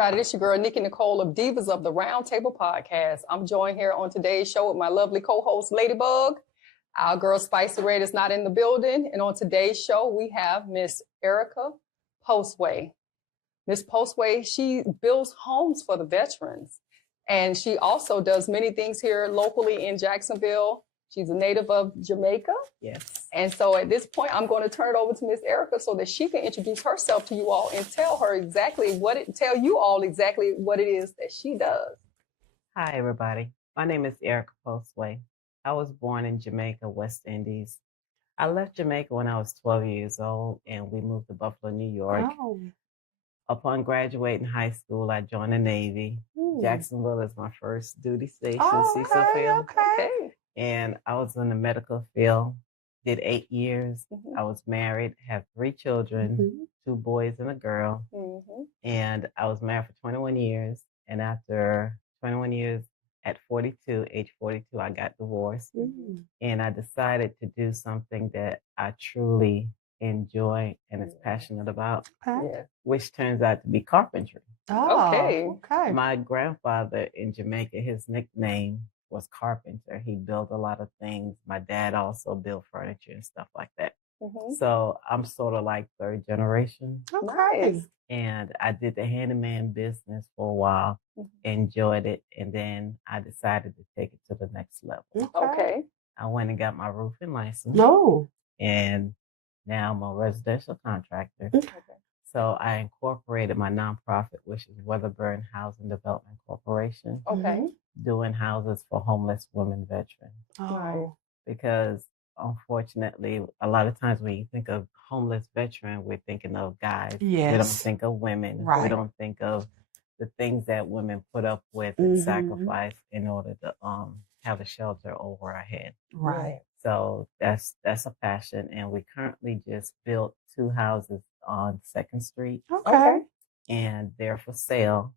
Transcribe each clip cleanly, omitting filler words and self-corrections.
everybody. This is your girl, Nikki Nicole of Divas of the Roundtable Podcast. I'm joined here on today's show with my lovely co-host, Ladybug. Our girl, Spicy Red, is not in the building. And on today's show, we have Miss Erica Postway. Miss Postway, she builds homes for the veterans. And she also does many things here locally in Jacksonville. She's a native of Jamaica. Yes. And so at this point, I'm going to turn it over to Miss Erica so that she can introduce herself to you all and tell you all exactly what it is that she does. Hi, everybody. My name is Erica Postway. I was born in Jamaica, West Indies. I left Jamaica when I was 12 years old, and we moved to Buffalo, New York. Oh. Upon graduating high school, I joined the Navy. Jacksonville is my first duty station, Cecil Field. Okay. And I was in the medical field, did 8 years. I was married, have 3 children, 2 boys and a girl. And I was married for 21 years. And after 21 years, at age 42, I got divorced. And I decided to do something that I truly enjoy and is passionate about, which turns out to be carpentry. Okay. My grandfather in Jamaica, his nickname was Carpenter. He built a lot of things. My dad also built furniture and stuff like that. So I'm sort of like 3rd generation. Nice. And I did the handyman business for a while, enjoyed it, and then I decided to take it to the next level. Okay. I went and got my roofing license. No. And now I'm a residential contractor. So I incorporated my nonprofit, which is Weatherburn Housing Development Corporation, doing houses for homeless women veterans. Oh. Because unfortunately, a lot of times when you think of homeless veteran, we're thinking of guys. Yes. We don't think of women. Right. We don't think of the things that women put up with and sacrifice in order to have a shelter over our head. Right. So that's a passion. And we currently just built 2 houses on 2nd Street. Okay. And they're for sale.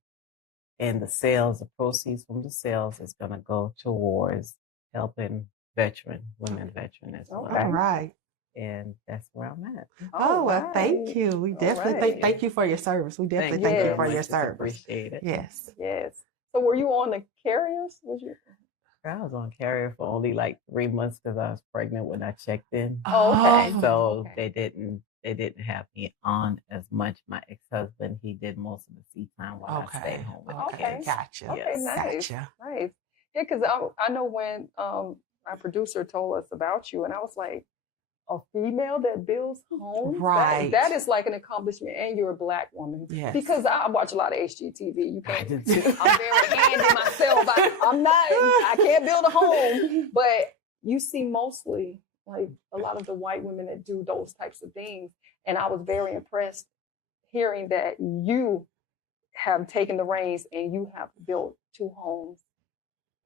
And the proceeds from the sales is going to go towards helping women veterans as well. All right. And that's where I'm at. Oh, well, thank you. We definitely thank you for your service. We definitely thank you for your service. Appreciate it. Yes. Yes. So were you on the carriers? I was on carrier for only like 3 months because I was pregnant when I checked in. Oh, okay. So they didn't have me on as much. My ex-husband, he did most of the sea time while I stayed home with the kids. Gotcha. Okay, Yes. nice. Gotcha. Nice. Yeah, because I know when my producer told us about you, and I was like, a female that builds homes? Right. That is like an accomplishment, and you're a Black woman. Yes. Because I watch a lot of HGTV. You I can't. do too. I'm very handy myself. I can't build a home, but you see mostly like a lot of the white women that do those types of things. And I was very impressed hearing that you have taken the reins and you have built 2 homes.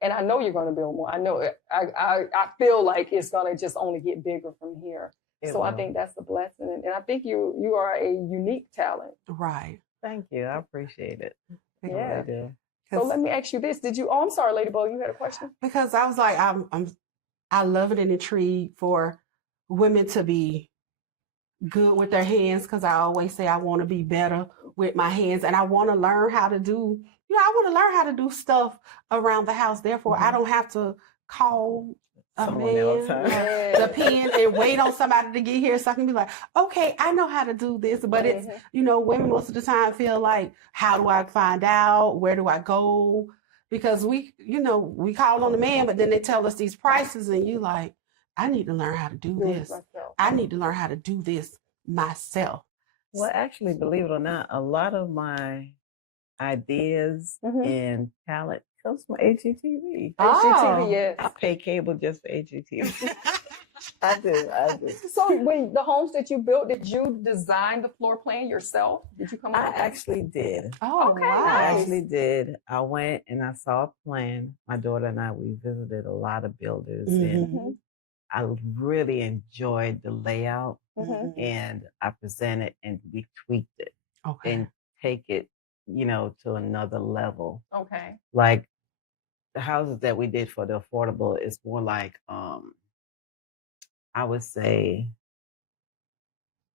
And I know you're going to build more. I know it. I feel like it's going to just only get bigger from here. I think that's a blessing. And I think you are a unique talent. Right. Thank you. I appreciate it. Yeah. I really do. So let me ask you this. I'm sorry, Ladybug, you had a question? Because I was like, I love it and intrigued for women to be good with their hands, because I always say I want to be better with my hands, and I want to learn how to do, stuff around the house. Therefore, I don't have to call a man, the pen, and wait on somebody to get here so I can be like, okay, I know how to do this. But it's, women most of the time feel like, how do I find out? Where do I go? Because we call on the man, but then they tell us these prices, and you like, I need to learn how to do this. I need to learn how to do this myself. Well, actually, believe it or not, a lot of my ideas and talent comes from HGTV. HGTV, yes. I pay cable just for HGTV. I do. So, wait, the homes that you built, did you design the floor plan yourself? Did you come up with that? I actually did. Oh, okay, wow. I nice. actually did. I went and I saw a plan. My daughter and I, we visited a lot of builders, and I really enjoyed the layout, and I presented and we tweaked it and take it, to another level. Okay. Like the houses that we did for the affordable is more like, I would say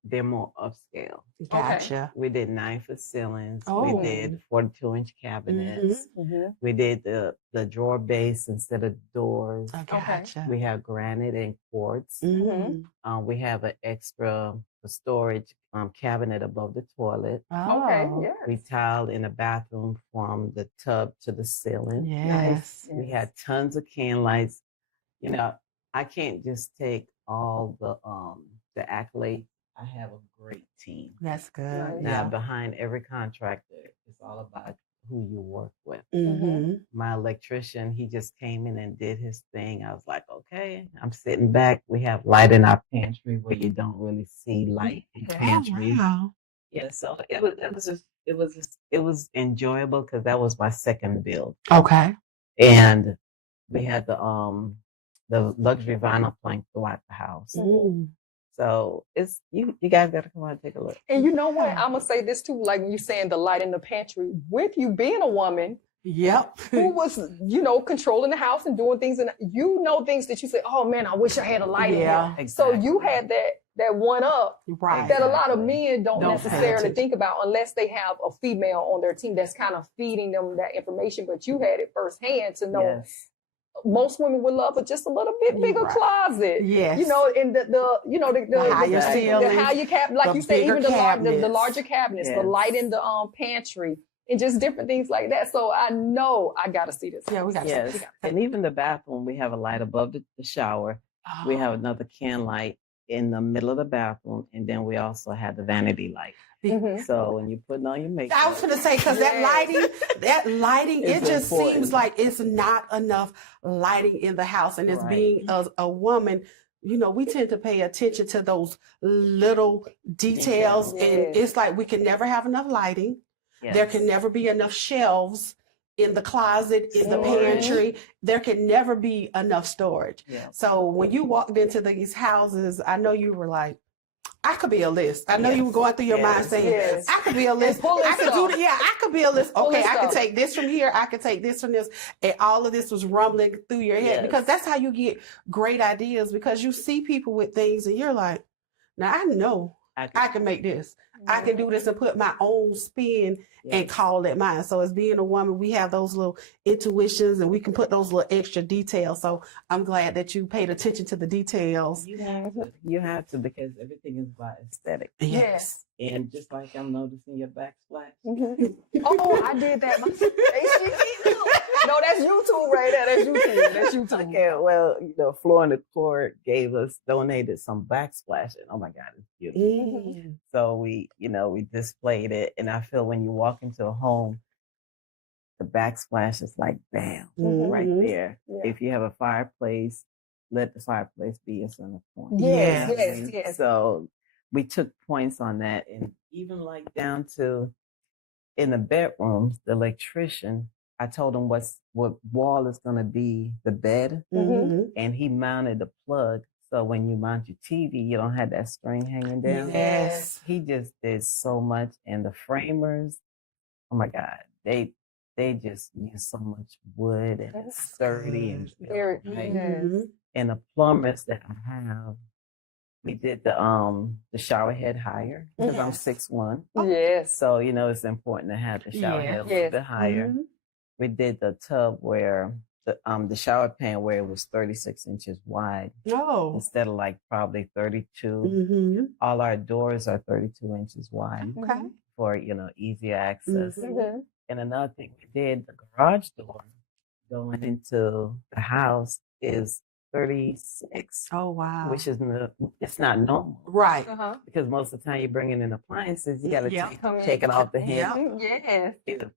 they're more upscale. Gotcha. We did 9-foot ceilings. Oh. We did 42-inch cabinets. We did the drawer base instead of doors. I gotcha. We have granite and quartz. We have an extra storage cabinet above the toilet. Oh. Yes. We tiled in the bathroom from the tub to the ceiling. Yes. We had tons of can lights. You know, I can't just take all the accolades. I have a great team. That's good. Now, behind every contractor, it's all about who you work with. My electrician, he just came in and did his thing. I was like, okay, I'm sitting back. We have light in our pantry where you don't really see light in pantry. Wow. Yeah, so it was enjoyable because that was my second build. Okay. And we had the luxury vinyl plank throughout the house. So it's you guys got to come out and take a look. And you know what? I'm gonna say this too, like you saying the light in the pantry. With you being a woman, who was controlling the house and doing things, and things that you say, oh man, I wish I had a light in here. Exactly. So you had that one up that a lot of men don't necessarily think about unless they have a female on their team that's kind of feeding them that information. But you had it firsthand to know. Yes. Most women would love just a little bit bigger closet. Yes. In the higher ceiling, the higher cabinet, like you said, even the larger cabinets, yes. the light in the pantry, and just different things like that. So I know I got to see this. Yeah, we got to see this. And even the bathroom, we have a light above the shower. Oh. We have another can light in the middle of the bathroom, and then we also have the vanity light. So when you're putting on your makeup, I was going to say, because that lighting, it just seems like it's not enough lighting in the house. And as being a woman, we tend to pay attention to those little details. And it's like we can never have enough lighting. Yes. There can never be enough shelves in the closet, in the pantry. There can never be enough storage. Yeah. So when you walked into these houses, I know you were like, I could be a list. I know you were going through your mind saying, I could be a list. I could do I could be a list. Okay, I could take this from here. I could take this from this. And all of this was rumbling through your head because that's how you get great ideas, because you see people with things and you're like, now I know I can make this. I can do this and put my own spin and call it mine. So as being a woman, we have those little intuitions and we can put those little extra details. So I'm glad that you paid attention to the details. You have to because everything is about aesthetic. Yes. And just like I'm noticing your backsplash. Oh, I did that myself. No, that's YouTube right there. That's YouTube. Okay, well, Floor and Decor donated some backsplash. And oh my God, it's beautiful. So we displayed it. And I feel when you walk into a home, the backsplash is like, bam, right there. Yeah. If you have a fireplace, let the fireplace be your center point. Yes. So we took points on that. And even like down to in the bedrooms, the electrician, I told him what wall is going to be the bed, and he mounted the plug. So when you mount your TV, you don't have that string hanging down. Yes. He just did so much. And the framers, oh my God, they just use so much wood and it's sturdy and very And the plumbers that I have, we did the shower head higher because I'm 6'1". Yes. So it's important to have the shower head a little bit higher. We did the tub where the shower pan where it was 36 inches wide. Oh. Instead of like probably 32. All our doors are 32 inches wide. Okay. For, easy access. And another thing we did, the garage door going into the house is 36. Oh, wow. Which is it's not normal. Right. Because most of the time you're bringing in appliances, you got to take it off the hinge. Yes.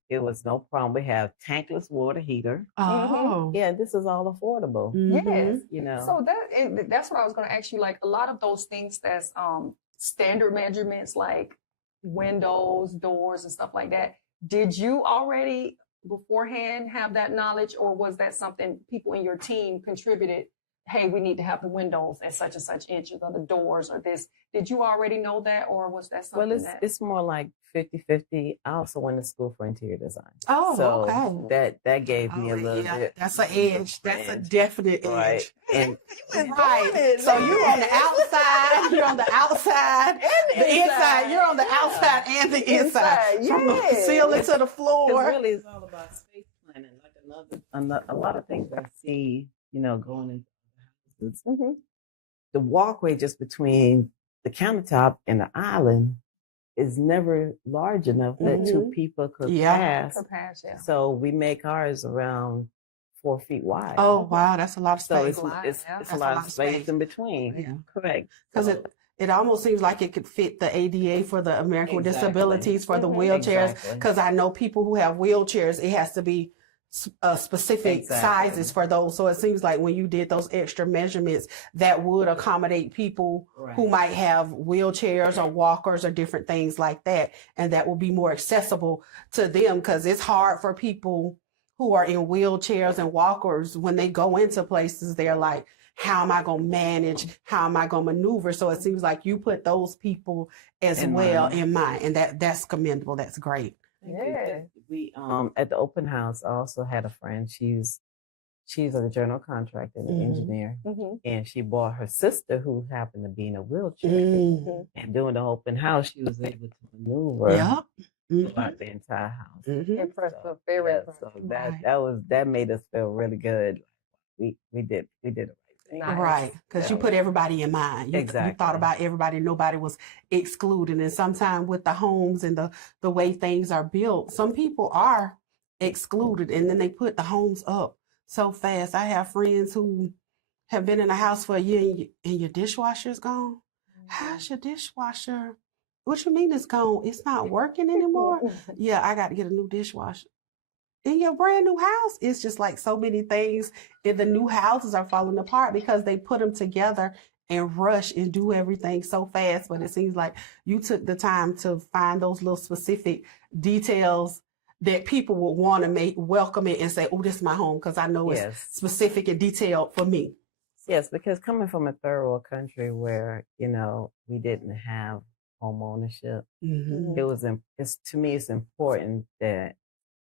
It was no problem. We have tankless water heater. Oh. Yeah, this is all affordable. Yes. So that's what I was going to ask you. Like a lot of those things that's standard measurements, like windows, doors, and stuff like that. Did you already beforehand have that knowledge, or was that something people in your team contributed hey, we need to have the windows at such and such inches or the doors or this. Did you already know that, or was that something Well, it's more like 50-50. I also went to school for interior design. Oh, so okay. that gave me a little bit. That's an edge. That's a definite right. edge. And right. So you're on the outside. You're on the outside. And the inside. You're on the outside and the inside. From the ceiling to the floor. Really, it's all about space planning. Like a lot of things I see, going into houses. Mm-hmm. The walkway just between the countertop and the island is never large enough that two people could pass. So we make ours around 4 feet wide. Oh, wow. That's a lot of space. So it's a lot of space in between. Yeah. Correct. Because it almost seems like it could fit the ADA for the American with Disabilities, for the wheelchairs. Because I know people who have wheelchairs, it has to be specific sizes for those. So it seems like when you did those extra measurements, that would accommodate people who might have wheelchairs or walkers or different things like that. And that will be more accessible to them, because it's hard for people who are in wheelchairs and walkers. When they go into places, they're like, how am I going to manage? How am I going to maneuver? So it seems like you put those people as in mind. And that's commendable. That's great. Yeah. We at the open house, I also had a friend. She's a general contractor and an engineer, and she brought her sister, who happened to be in a wheelchair. And during the open house, she was able to maneuver throughout the entire house. Impressive, very impressive. So that made us feel really good. We did it. Nice. Right, because you put everybody in mind. You thought about everybody. Nobody was excluded. And sometimes with the homes and the way things are built, some people are excluded, and then they put the homes up so fast. I have friends who have been in a house for a year, and your dishwasher's gone. How's your dishwasher? What you mean it's gone? It's not working anymore? Yeah, I got to get a new dishwasher. In your brand new house, it's just like so many things in the new houses are falling apart because they put them together and rush and do everything so fast. But it seems like you took the time to find those little specific details that people would want to welcome it and say, oh, this is my home, because I know it's specific and detailed for me. Yes, because coming from a third world country where, we didn't have home ownership, to me, it's important that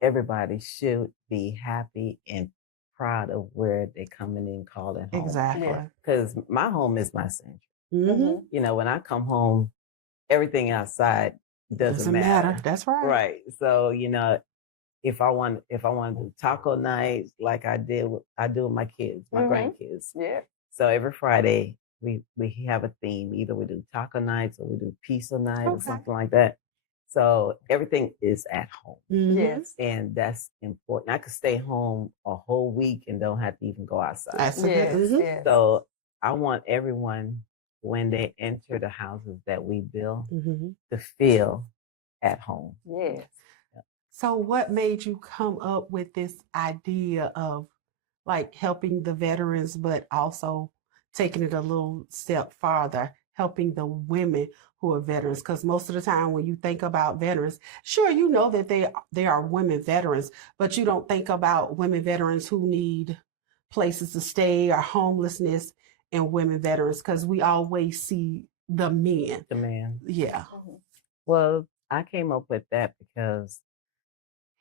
everybody should be happy and proud of where they're coming in, calling home. Exactly. Because my home is my sanctuary. When I come home, everything outside doesn't matter. That's right. Right. So, if I want to do taco nights, like I do with my kids, my grandkids. Yeah. So every Friday we have a theme. Either we do taco nights or we do pizza night or something like that. So everything is at home. Yes. And that's important. I could stay home a whole week and don't have to even go outside. Yes. So I want everyone, when they enter the houses that we build, to feel at home. Yes. So what made you come up with this idea of like helping the veterans, but also taking it a little step farther, helping the women who are veterans? Because most of the time when you think about veterans, sure, you know that they are women veterans, but you don't think about women veterans who need places to stay or homelessness and women veterans, because we always see the men. The man. Yeah. Well, I came up with that because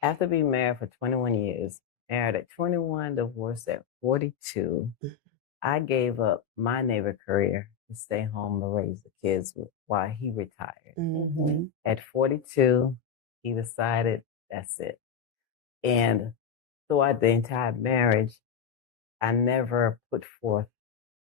after being married for 21 years, married at 21, divorced at 42, I gave up my Navy career to stay home to raise the kids while he retired. At 42, he decided that's it. And throughout the entire marriage, I never put forth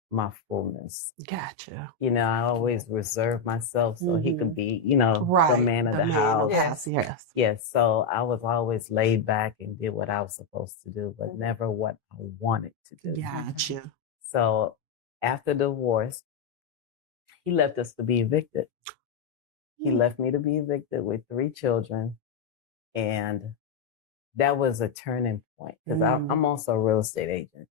my fullness. Gotcha. I always reserved myself so he could be, the man of the house. Yes. So I was always laid back and did what I was supposed to do, but never what I wanted to do. Gotcha. So after divorce, he left us to be evicted. He left me to be evicted with 3 children. And that was a turning point, because I'm also a real estate agent.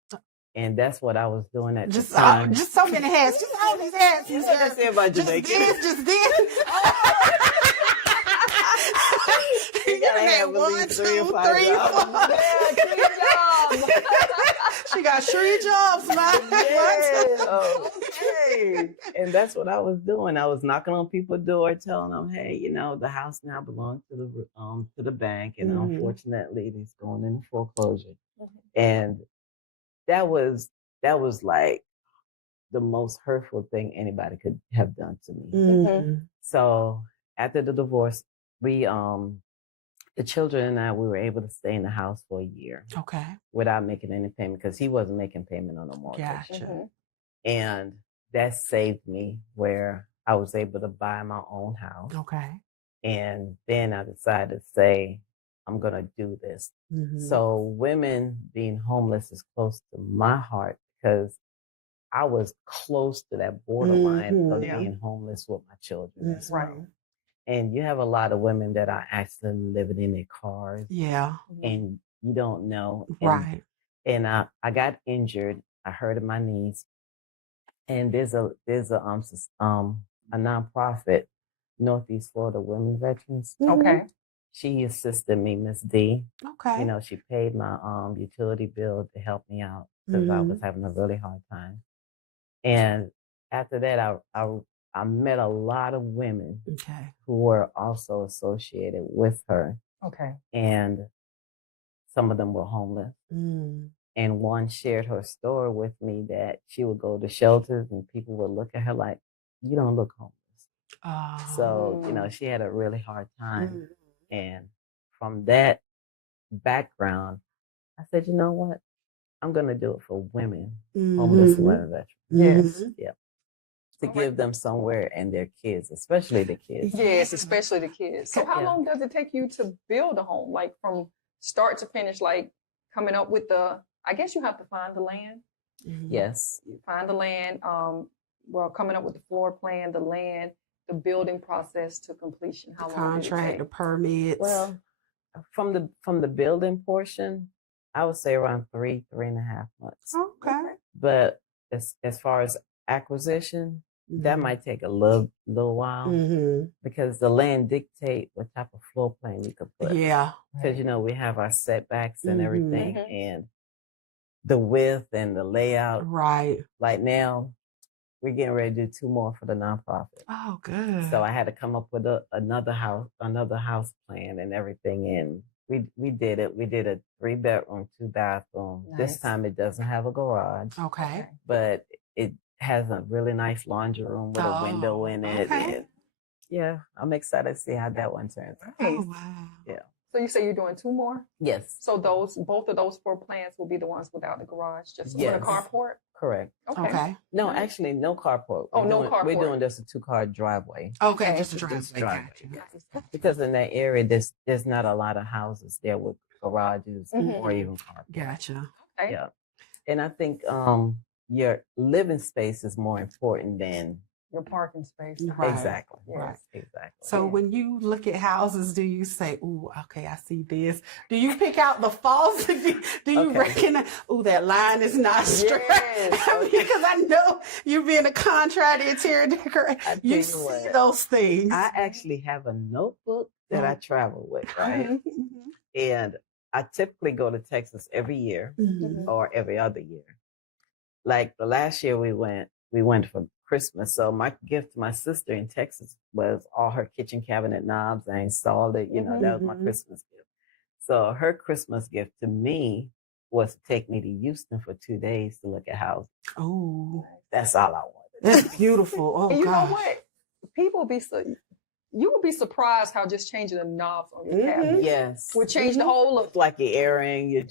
And that's what I was doing at the time. Just so many hats. Just all these hats. You know what I say about Jamaican? Just this. You gotta have 1, 2, 3, 4. She got 3 jobs, man. Yeah, okay. And that's what I was doing. I was knocking on people's door, telling them, "Hey, you know, the house now belongs to the bank, and unfortunately, it's going into foreclosure." And that was like the most hurtful thing anybody could have done to me. So after the divorce, we the children and I, we were able to stay in the house for a year. Okay. Without making any payment, because he wasn't making payment on the mortgage. Gotcha. And that saved me, where I was able to buy my own house. Okay. And then I decided to say, I'm going to do this. So women being homeless is close to my heart, because I was close to that borderline of being homeless with my children as well. And you have a lot of women that are actually living in their cars. Yeah. And you don't know. And, and I got injured. I hurt my knees. And there's a nonprofit, Northeast Florida Women Veterans. Okay. She assisted me, Miss D. Okay. You know, she paid my utility bill to help me out, because I was having a really hard time. And after that, I met a lot of women who were also associated with her. Okay. And some of them were homeless. And one shared her story with me that she would go to shelters and people would look at her like, "You don't look homeless." So, you know, she had a really hard time. And from that background, I said, you know what? I'm going to do it for women, homeless women veterans. Yes. Yeah. To give them somewhere, and their kids, especially the kids. Yes, especially the kids. So how long does it take you to build a home? Like from start to finish, like coming up with I guess you have to find the land. Yes. You find the land, coming up with the floor plan, the land, the building process to completion. How long contract, the permits. Well, from the building portion, I would say around 3.5 months. Okay. But as far as acquisition, that might take a little while, because the land dictate what type of floor plan you could put. Yeah. Because, you know, we have our setbacks and everything, and the width and the layout. Right. Like now, we're getting ready to do 2 more for the nonprofit. Oh, good. So I had to come up with another house plan and everything, and we did it. We did a 3-bedroom, 2-bathroom. Nice. This time it doesn't have a garage. Okay. But it has a really nice laundry room with a window in it. Okay. And yeah, I'm excited to see how that one turns out. Nice. Oh, wow. Yeah. So you say you're doing 2 more? Yes. So both of those 4 plans will be the ones without the garage, just with a carport? Correct. Okay. No, actually, no carport. No carport. We're doing just a 2-car driveway. Okay, just a driveway. Gotcha. Because in that area, there's not a lot of houses there with garages or even carport. Gotcha. Okay. Yeah. And I think your living space is more important than your parking space. Right. Exactly. Yes. Right. Exactly. So when you look at houses, do you say, "Ooh, okay, I see this"? Do you pick out the faults? Do you recognize, "Ooh, that line is not straight"? Yes. Because I know you being a contractor, interior decorator, you see those things. I actually have a notebook that I travel with, right? And I typically go to Texas every year or every other year. Like the last year we went for Christmas. So my gift to my sister in Texas was all her kitchen cabinet knobs. I installed it. You know, that was my Christmas gift. So her Christmas gift to me was to take me to Houston for 2 days to look at houses. Oh, that's all I wanted. That's beautiful. Oh, and you know what? You would be surprised how just changing the knobs on your cabinet would change the whole look. Like your airing, your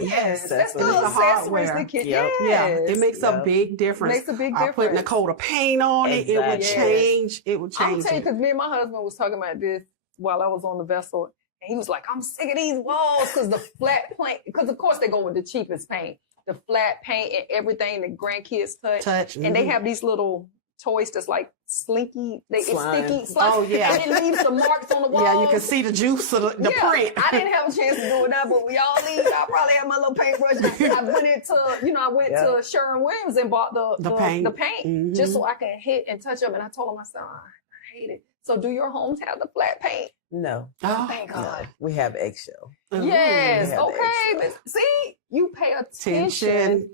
yes, that's the accessories the kitchen. Yeah, it makes a big difference. Makes a big difference. Putting a coat of paint on it, it would change. It would change. I'm telling you, because me and my husband was talking about this while I was on the vessel, and he was like, "I'm sick of these walls because the flat paint. Because of course they go with the cheapest paint, the flat paint and everything that grandkids touch, and they have these little toys that's like slinky, it's sticky. Oh yeah, and it leaves the marks on the wall. Yeah, you can see the juice of the print. I didn't have a chance to do it now, but we all leave. I probably had my little paintbrush. I went to Sherwin-Williams and bought the paint just so I can hit and touch up. And I told him, I said, I hate it. So do your homes have the flat paint? No. Oh, thank God. No. We have eggshell. Yes. Okay. See, you pay attention. attention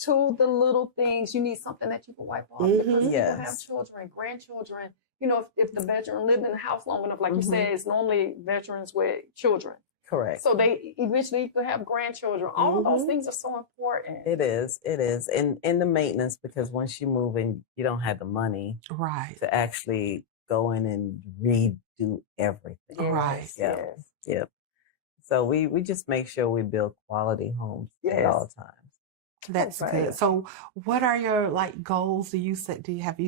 to the little things. You need something that you can wipe off because people have Yes. children, grandchildren. You know, if the veteran lived in the house long enough, like you Mhm. said, it's normally veterans with children. Correct. So they eventually could have grandchildren. All of those Mhm. things are so important. It is. And in the maintenance, because once you move in, you don't have the money right. to actually go in and redo everything. Right. Yeah. Yes. Yep. So we just make sure we build quality homes at Yes. all times. That's Right. good. So what are your like goals? Have you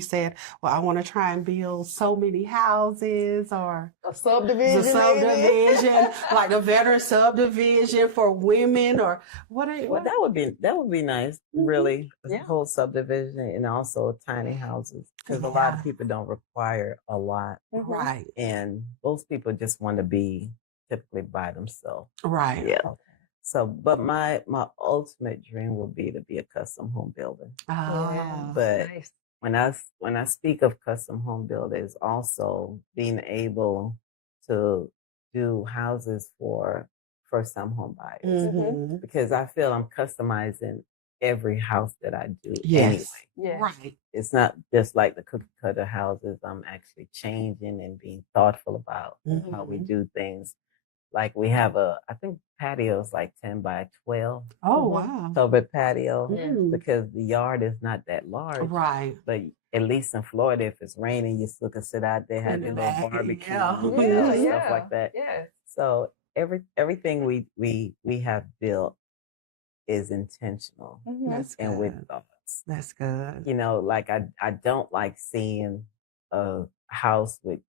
said, well, I want to try and build so many houses or A subdivision. the subdivision, like the veteran subdivision for women or what are you? Well, that would be nice, really. A Yeah. whole subdivision and also tiny houses, because a lot of people don't require a lot, Right. and most people just want to be typically by themselves. Right. Yeah. So, but my ultimate dream would be to be a custom home builder. Ah. But Nice. when I speak of custom home builders, also being able to do houses for first-time home buyers, Mhm. because I feel I'm customizing every house that I do Yes. anyway. Yeah. Right. It's not just like the cookie cutter houses. I'm actually changing and being thoughtful about how we Mhm. do things. Like we have I think patio is like 10 by 12 Oh, wow. covered patio, Mm. because the yard is not that large. Right. But at least in Florida, if it's raining, you still can sit out there, have In your the little back, barbecue, yeah. you know, Yeah, stuff yeah. like that. Yeah. So everything we have built is intentional That's and with good. thoughts. That's good. You know, like I don't like seeing a house with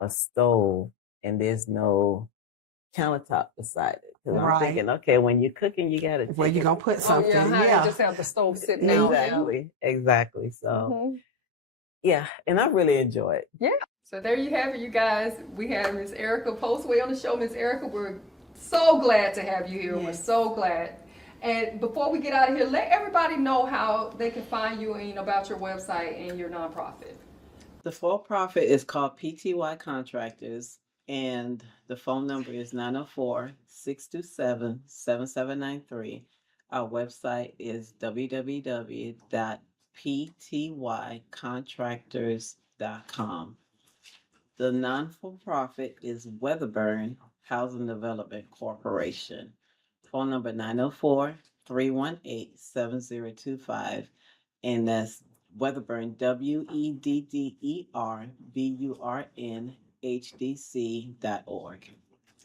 a stove and there's no countertop beside it. Because I'm Right. thinking, okay, when you're cooking, you got to Where you gonna put Oh something? yeah. How Yeah. they just have the stove sitting out. Exactly. So Mhm. yeah, and I really enjoy it. Yeah. So there you have it, you guys. We have Miss Erica Postway on the show. Miss Erica, we're so glad to have you here. We're Yes. so glad. And before we get out of here, let everybody know how they can find you and about your website and your nonprofit. The for-profit is called PTY Contractors, and the phone number is 904-627-7793. Our website is www.ptycontractors.com. The non-for-profit is Weatherburn Housing Development Corporation. Phone number 904-318-7025, and that's Weatherburn, WEDDERBURNHDC.org.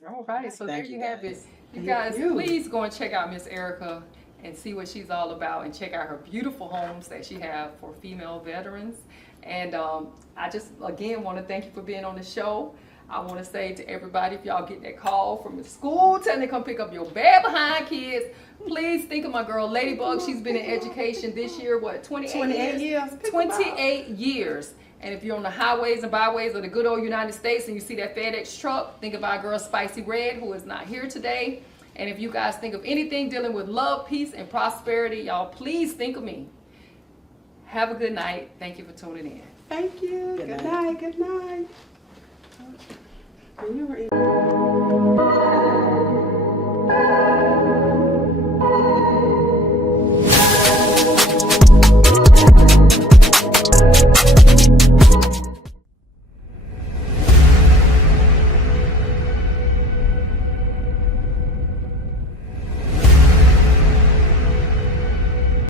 All right, so Thank there you, you have it. guys. You Thank guys, you. please go and check out Miss Erica and see what she's all about, and check out her beautiful homes that she have for female veterans. And I just, again, want to thank you for being on the show. I want to say to everybody, if y'all get that call from the school telling they come pick up your bad behind kids, please think of my girl Ladybug. She's been in education this year, what, 28 years? 28 years. And if you're on the highways and byways of the good old United States and you see that FedEx truck, think of our girl Spicy Red, who is not here today. And if you guys think of anything dealing with love, peace, and prosperity, y'all please think of me. Have a good night. Thank you for tuning in. Thank you. Good Good night. night. Good night. You were in-